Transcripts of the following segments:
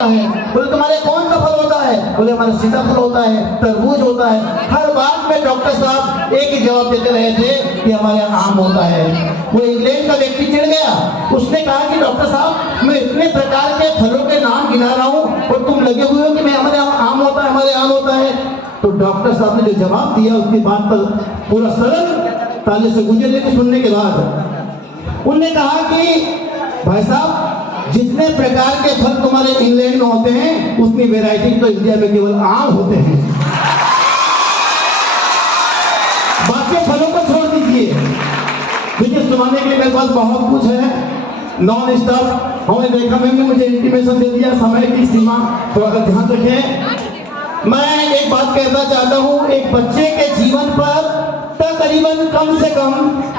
है। बोले तुम्हारे कौन सा फल होता है? बोले हमारा सीताफल होता है, तरबूज होता है। हर बात में डॉक्टर साहब एक ही जवाब देते रहे थे कि हमारे यहाँ आम होता है। वो इंग्लैंड का व्यक्ति चिढ़ गया, उसने कहा कि डॉक्टर साहब मैं इतने प्रकार के फलों के नाम गिना रहा हूँ और तुम लगे हुए हो कि मैं हमारे यहाँ आम होता है, हमारे आम होता है। तो डॉक्टर साहब ने जो जवाब दिया उसकी बात पर पूरा सरल ताले से गुजरने को सुनने के बाद उन्होंने कहा कि भाई साहब जितने प्रकार के फल तुम्हारे इंग्लैंड में होते हैं उतनी वैरायटी तो इंडिया में केवल आम होते हैं। बाकी फलों को छोड़ दीजिए। मुझे सुनाने के लिए मेरे पास बहुत कुछ है, नॉन स्टॉप। हमने देखा, मैंने मुझे इंटीमेशन दे दिया, समय की सीमा थोड़ा सा ध्यान रखें। मैं एक बात कहना चाहता हूँ, एक बच्चे के जीवन पर तकरीबन कम से कम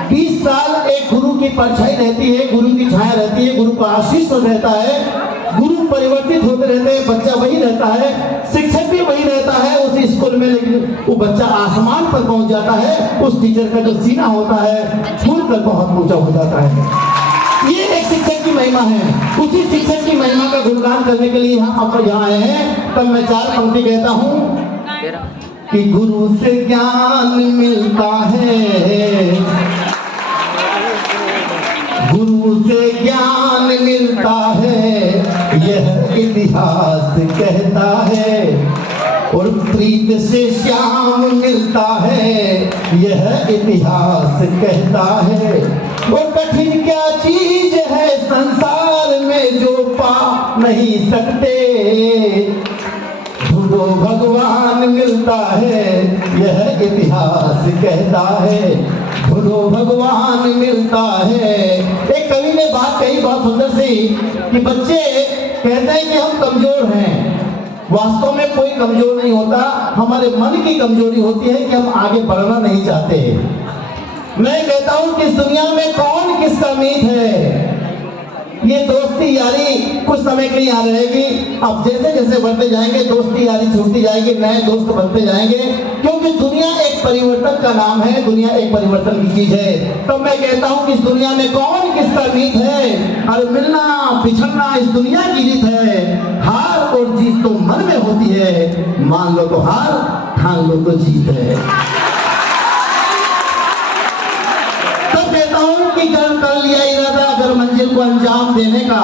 20 साल एक गुरु की परछाई रहती है, गुरु की छाया रहती है, गुरु का आशीष रहता है। गुरु परिवर्तित होते रहते हैं, बच्चा वही रहता है, शिक्षक भी वही रहता है उस स्कूल में, लेकिन वो बच्चा आसमान पर पहुंच जाता है। उस टीचर का जो सीना होता है छूट कर बहुत ऊंचा हो जाता है। ये एक शिक्षक की महिमा है। उसी शिक्षक की महिमा का गुणगान करने के लिए हम यहाँ आए हैं। तब मैं 4 पंक्ति कहता हूँ कि गुरु से ज्ञान मिलता है, गुरु से ज्ञान मिलता है, यह इतिहास कहता है। और प्रीत से श्याम मिलता है, यह इतिहास कहता है। और कठिन क्या चीज है संसार में जो पा नहीं सकते, ढूंढो भगवान मिलता है, यह इतिहास कहता है। ढूंढो भगवान मिलता है। एक कवि ने बात कही बहुत सुंदर सी कि बच्चे कहते हैं कि हम कमजोर हैं। वास्तव में कोई कमजोर नहीं होता, हमारे मन की कमजोरी होती है कि हम आगे बढ़ना नहीं चाहते। मैं कहता हूं कि इस दुनिया में कौन किसका मीत है। ये दोस्ती यारी कुछ समय के लिए यहाँ रहेगी। अब जैसे जैसे बढ़ते जाएंगे दोस्ती यारी छूटती जाएगी, नए दोस्त बनते जाएंगे, क्योंकि दुनिया एक परिवर्तन का नाम है, दुनिया एक परिवर्तन की चीज है। तो मैं कहता हूँ कि इस दुनिया में कौन किसका मीत है। और मिलना बिछड़ना इस दुनिया की रीत है। हार और जीत तो मन में होती है, मान लो तो हार, ठान लो तो जीत है। तब कहता हूँ कि कर लिया इरादा अगर मंजिल को अंजाम देने का,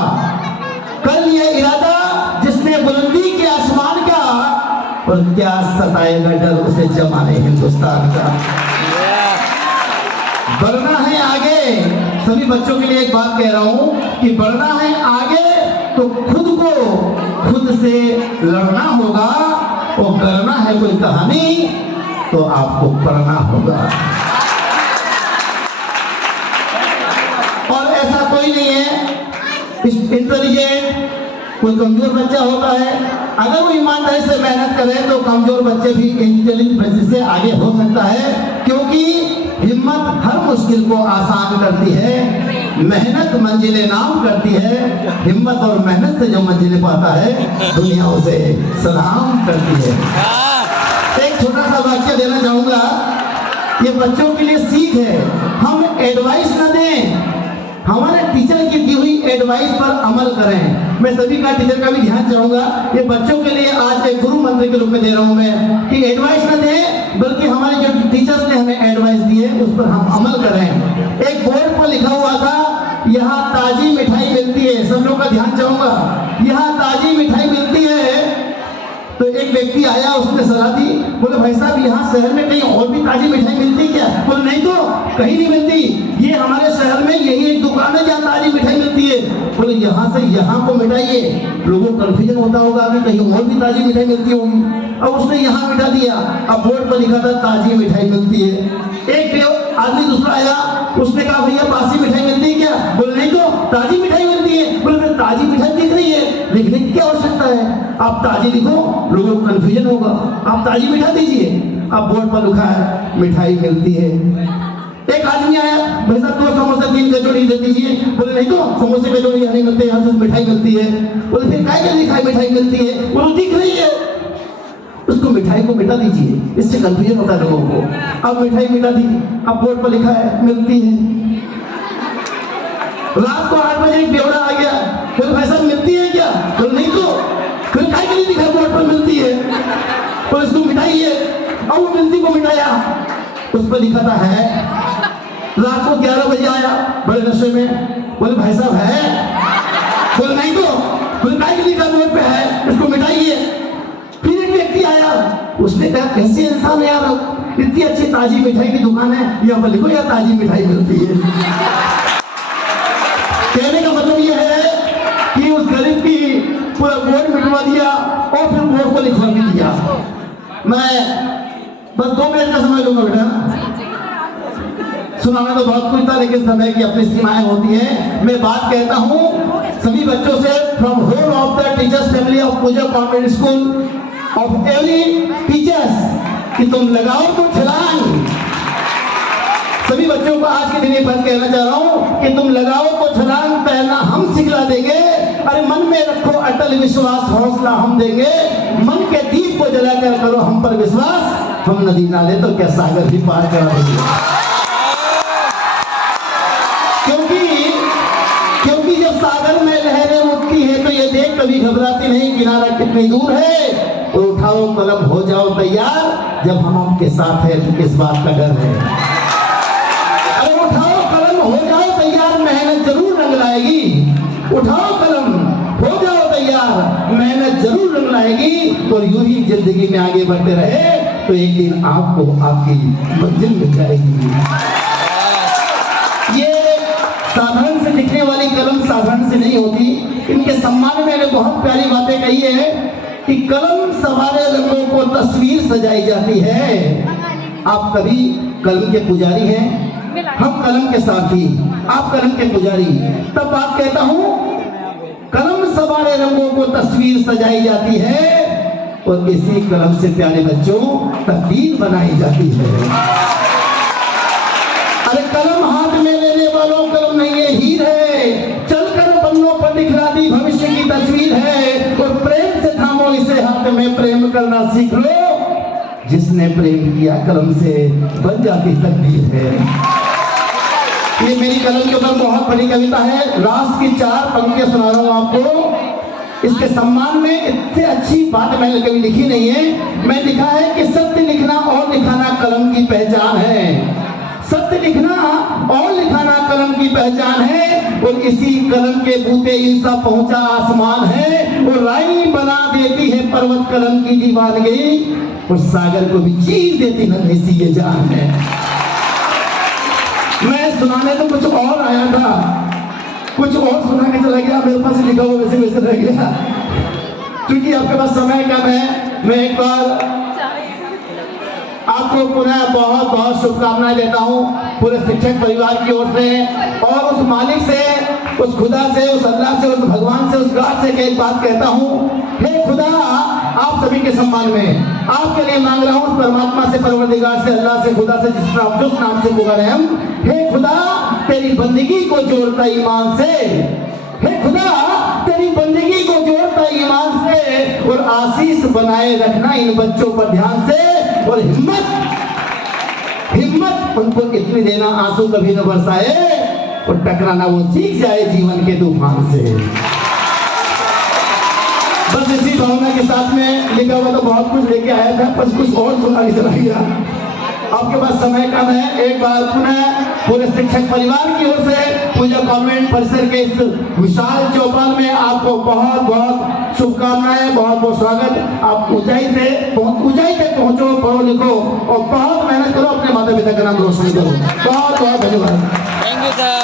कर लिया इरादा जिसने बुलंदी के आसमान का, और क्या सताएगा डर उसे जमाने हिंदुस्तान का। बढ़ना है आगे। सभी बच्चों के लिए एक बात कह रहा हूं कि बढ़ना है आगे तो खुद को खुद से लड़ना होगा, और करना है कोई कहानी तो आपको पढ़ना होगा। और ऐसा कोई नहीं है इंटेलिजेंट, कोई कमजोर बच्चा होता है, अगर वो ईमानदारी से मेहनत करे तो कमजोर बच्चे भी इंटेलिजेंस से आगे हो सकता है। क्योंकि हिम्मत हर मुश्किल को आसान करती है, मेहनत मंजिलें नाम करती है। हिम्मत और मेहनत से जो मंजिलें पाता है दुनिया उसे सलाम करती है। एक छोटा सा वाक्य देना चाहूंगा, ये बच्चों के लिए सीख है। हम एडवाइस न दें, हमारे टीचर की दी हुई एडवाइस पर अमल करें। मैं सभी का टीचर का भी ध्यान चाहूंगा, ये बच्चों के लिए आज एक गुरु मंत्र के रूप में दे रहा हूं मैं, कि एडवाइस न दें बल्कि हमारे जो टीचर्स ने हमें एडवाइस दी है उस पर हम अमल करें। एक बोर्ड पर लिखा हुआ था, यहाँ ताजी मिठाई मिलती है। सब लोग का ध्यान चाहूंगा, यहाँ ताजी मिठाई मिलती है। तो एक व्यक्ति आया, उसने सलाह दी, बोले भाई साहब यहाँ शहर में कहीं और भी ताजी मिठाई मिलती क्या? बोले नहीं तो कहीं नहीं मिलती, ये हमारे शहर में यही एक दुकान है जहाँ ताजी मिठाई मिलती है। बोले यहाँ से यहाँ को मिठाइए। लोगों को कंफ्यूजन होता होगा कि कहीं और भी ताजी मिठाई मिलती होगी। अब उसने यहाँ मिठा दिया, अब बोर्ड पर लिखा था ताजी मिठाई मिलती है। एक आदमी दूसरा आया, उसने कहा भैया बासी मिठाई मिलती है क्या? बोले नहीं तो ताजी मिठाई मिलती है। बोले ताजी मिठाई दिख रही है, लिखने की क्या आवश्यकता है? आप ताजी लिखो, लोगों को कंफ्यूजन होगा, आप ताजी मिठा दीजिए। अब बोर्ड पर लिखा है मिठाई मिलती है। एक आदमी आया, भाई साहब 2 समोसे 3 कचौड़ी दे दीजिए। बोले नहीं तो समोसे कचौड़ी यहाँ नहीं मिलते, यहाँ तो मिठाई मिलती है। बोले फिर क्या लिखा है मिठाई मिलती है? वो दिख रही है, उसको मिठाई को मिटा दीजिए, इससे कंफ्यूजन होता है लोगों को। अब मिठाई मिटा दी, अब बोर्ड पर लिखा है मिलती है। रात को 8 बजे एक बेवड़ा आ गया, बोले भाई साहब मिलती है क्या? बोले नहीं तो मिटाई के लिए लिखा बोर्ड पर मिलती है, तो इसको मिटाइए। और वो मिलती को मिटाया, उस पर लिखा था है। रात को 11 बजे आया बड़े नशे में, बोले भाई साहब है? बोले नहीं तो। बोले काहे के लिखा बोर्ड पे है, इसको मिटाइए। फिर एक व्यक्ति आया, उसने कहा कैसे इंसान है यार, इतनी अच्छी ताजी मिठाई की दुकान है, यहाँ पर लिखो यार ताजी मिठाई मिलती है। कहने का मतलब यह है कि उस गरीब की पूरा बोर्ड मिटवा दिया और फिर बोर्ड को लिखवा भी दिया। मैं बस 2 मिनट का समय लूंगा बेटा, सुनाना तो बहुत कुछ था लेकिन समय की अपनी सीमाएं होती है। मैं बात कहता हूँ सभी बच्चों से, from whole of the teachers family of Pooja convent school of every teachers, कि तुम लगाओ तो छलांग। सभी बच्चों को आज के दिन ये बात कहना चाह रहा हूँ कि तुम लगाओ तो छलांग, तैरना हम सिखला देंगे। अरे मन में रखो अटल विश्वास, हौसला हम देंगे। मन के दीप को जलाकर करो हम पर विश्वास, हम नदी नाले तो क्या सागर भी पार करा देंगे। क्योंकि जब सागर में लहरें उठती है तो ये देख कभी घबराती नहीं किनारा कितनी दूर है। और उठाओ कलम हो जाओ तैयार, जब हम आपके साथ हैं तो किस बात का डर है। अरे उठाओ कलम हो जाओ तैयार, मेहनत जरूर रंग लाएगी। उठाओ कलम हो जाओ तैयार, मेहनत जरूर रंग लाएगी। और यूं ही जिंदगी में आगे बढ़ते रहे तो एक दिन आपको आपकी मंजिल मिल जाएगी। ये साधारण से लिखने वाली कलम साधारण से नहीं होती। इनके सम्मान में मैंने बहुत प्यारी बातें कही है कि कलम सवारे रंगों को तस्वीर सजाई जाती है। आप कभी कलम के पुजारी हैं, हम कलम के साथी, आप कलम के पुजारी। तब बात कहता हूं कलम सवारे रंगों को तस्वीर सजाई जाती है और इसी कलम से प्यारे बच्चों तकदीर बनाई जाती है। अरे कलम हाथ में लेने वालों कलम नहीं है हीर है, चलकर पन्नों पर दिखलाती भविष्य की तस्वीर है। और प्रेम से थामो इसे, हाथ में प्रेम करना सीख लो। जिसने प्रेम किया कलम से बन जाती तकदीर है। ये मेरी कलम के ऊपर बहुत बड़ी कविता है, रास की 4 पंक्तियां सुना रहा हूं आपको। इसके सम्मान में इतनी अच्छी बात मैंने कभी लिखी नहीं है। मैं लिखा है कि सत्य लिखना और लिखाना कलम की पहचान है। सत्य लिखना और लिखाना कलम की पहचान है। और इसी कलम के बूते इंसा पहुंचा आसमान है। और रानी बना देती है पर्वत कलम की दीवानगी, और सागर को भी चीर देती नन्ही सी ये जान है। मैं सुनाने तो कुछ और आया था, कुछ और सुना के चला गया, मेरे पास लिखा हुआ वैसे वैसे रह गया। क्योंकि आपके पास समय कम है, मैं एक बार आपको पुनः बहुत बहुत शुभकामनाएं देता हूं पूरे शिक्षक परिवार की ओर से। और उस मालिक से, उस खुदा से, उस अल्लाह से, उस भगवान से, उस गॉड से एक बात कहता हूं, हे खुदा, आप सभी के सम्मान में आपके लिए मांग रहा हूं, उस परमात्मा से, परवरदिगार से, अल्लाह से, खुदा से, जिस नाम से पुकारे हम। हे खुदा, तेरी बंदगी को जोड़ता ईमान से, हे खुदा, तेरी बंदगी को जोड़ता ईमान से। और आशीष बनाए रखना इन बच्चों पर ध्यान से। और हिम्मत उनको इतनी देना आंसू कभी न बरसाए, और टकराना वो सीख जाए जीवन के तूफान से। बस इसी भावना के साथ में लिखा हुआ तो बहुत कुछ लेके आया था, बस कुछ और सुना के चला गया। आपके पास समय कम है, एक बार पुनः पूरे शिक्षक परिवार की ओर से पूजा कॉन्वेंट परिसर के इस विशाल चौपाल में आपको बहुत बहुत शुभकामनाएं, बहुत बहुत स्वागत। आप ऊंचाई से पहुंचो, पढ़ो लिखो और बहुत मेहनत करो, अपने माता पिता का नाम रोशन करो। बहुत बहुत धन्यवाद।